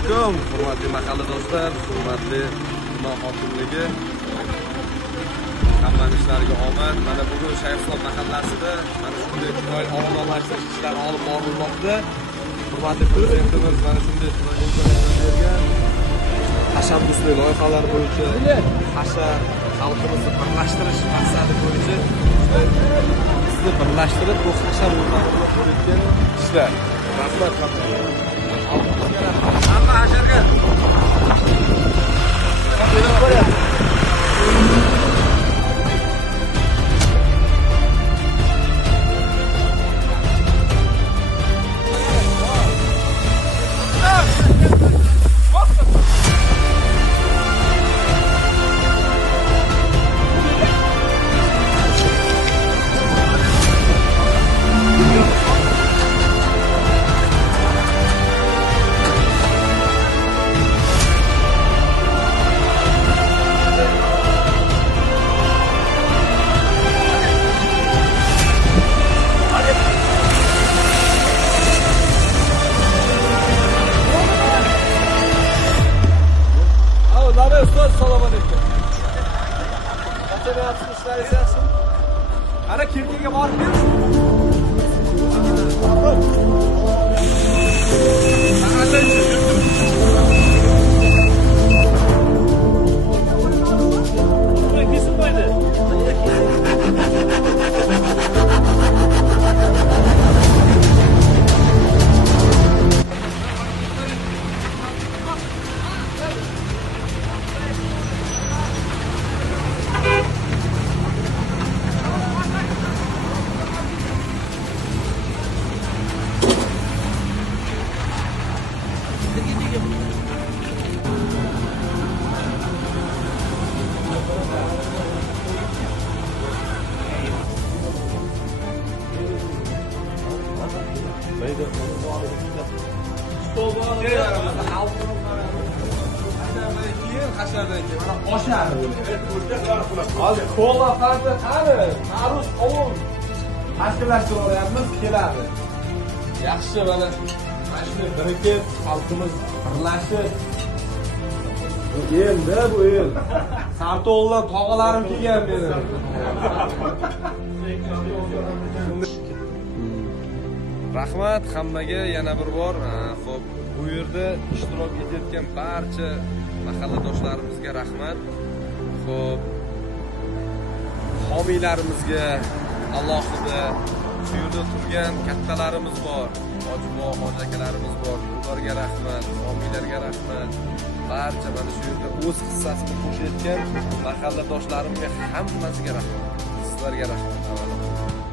alaykum, hurmatli mahalladoshlar, hurmatli tuman hokimligi. Hammaning ishlariga omad. Mana bugun Shayxontohur mahallasida mana shunday chiroyli obodonlashtirish ishlari olib borilmoqda. Hurmatli prezidentimiz mana shunday imkoniyatni bergan. Tashabbusli loyihalar bo'yicha hashar xalqimizni birlashtirish maqsadi bo'yicha bizni birlashtirib bu hashar o'rnatib ketgan ishlar. Rahmat hamma hasharga. Assalomu alaykum. Qancha yaxshi ishlayapsiz? Ana kirkiga borib hozir ko'la farqi qani? Arus ovul tashkillashtiryapmiz, keladi. Yaxshi, mana shuni birikib, xalqimiz birlashib. Bu el. Sartovuldan tog'alarim kelgan meni. Rahmat hammaga yana bir bor. Xo'p, bu yerda ishtirok etayotgan barcha mahalladoshlarimizga rahmat. Xo'p, homiylarimizga alohida, shu yerda turgan kattalarimiz bor, hojibo, hoji akalarimiz bor. Ularga rahmat, homiylarga rahmat. Barcha mana shu yerda o'z hissasini qo'shayotgan mahalladoshlarimga hammasiga rahmat. Sizlarga rahmat.